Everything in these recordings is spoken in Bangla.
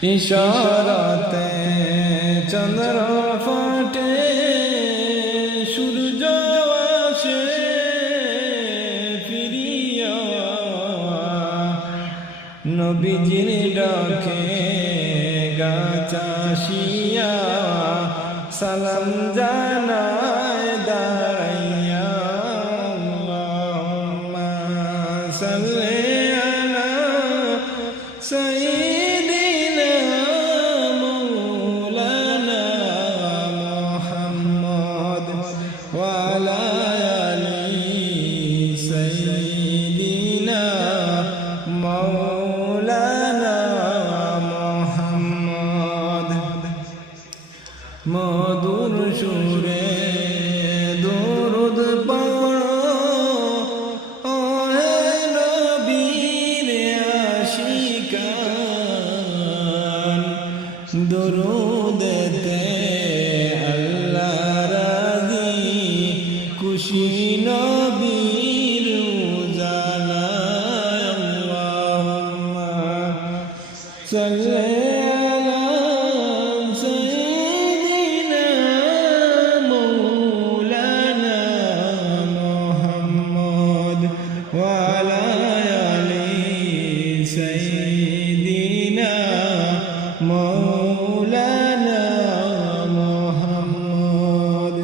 ইশারাতে চন্দ্র ফাটে সূর্য আসে ফিরিয়া নবীজির ডাকে গাছাশিয়া সালাম জানায় দাঁড়াইয়া আল্লাহুম্মা সাল্লি আলা সাইয়্যিদিনা মাওলানা মুহাম্মদ ওয়া আলা আলি সাইয়্যিদিনা মাওলানা মুহাম্মদ মধুর সুরে দরুদ পড়ো ও হে নবীর আশিকান দরুদেতে আল্লাহ রাজি খুশি নবীর উজালা আল্লাহুম্মা সাল্লি আলা সাইয়্যিদিনা মাওলানা মুহাম্মদ ওয়া আলা আলি সাইয়্যিদিনা মাওলানা মুহাম্মদ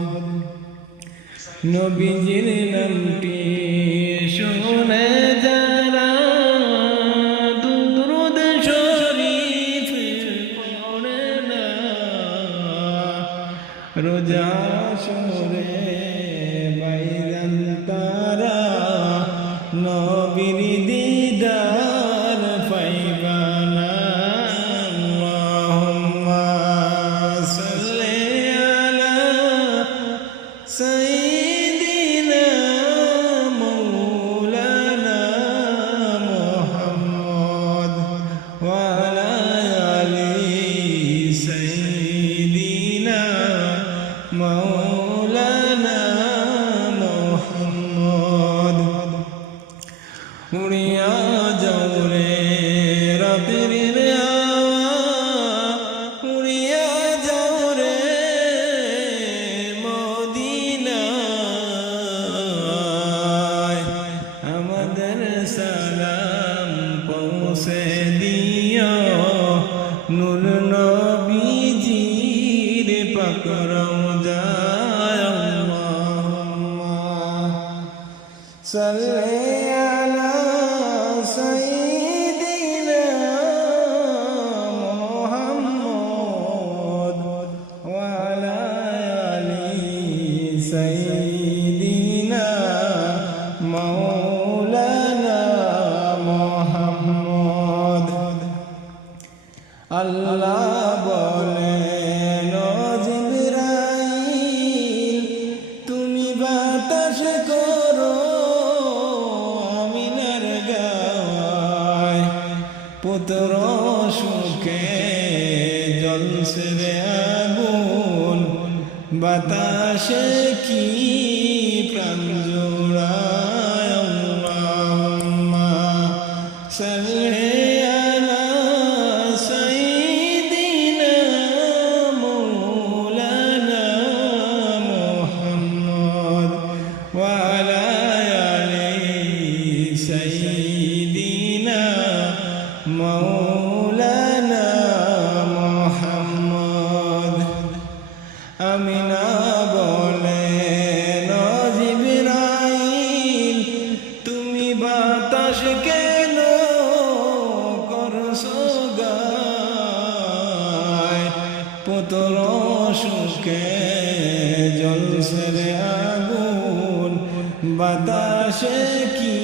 নবীজির নামটি শুনে যারা দুরূদ শরীফ পড়ে না রোজা শোরে বাইরান তারা নবীর দিদার পাইবানা আল্লাহুম্মা সাল্লি আলা সাইয়্যিদিনা মাওলানা মুহাম্মদ ওয়া আলা আলি সাইয়্যিদিনা মাওলানা মুহাম্মদ উড়িয়া যাও রে রাতের হাওয়া উড়িয়া যাও রে মদিনায় আমাদের সালাম পৌঁছে দিও নূর নবীজির পাক রওজায় আল্লাহুম্মা সাল্লি আলা সাইয়্যিদিনা মুহাম্মদ ওয়া আলা আলি সাইয়্যিদিনা মাওলানা মুহাম্মদ আল্লাহ বলেন ও জিবরাইল তুমি বাতাস করো আমিনার গায় পুত্র সুখে জ্বলছে রে আগুন বাতাসে কি প্রাণ জোড়ায় আল্লাহুম্মা সাল্লি আলা সাইয়্যিদিনা মাওলানা মুহাম্মদ ওয়া আলা আলি সাইয়্যিদিনা মাওলানা মুহাম্মদ আমিনা বলেন ও জিবরাইল তুমি বাতাস কেন করছো গায় পুত্র সুখে জ্বলছে রে আগুন বাতাসে কি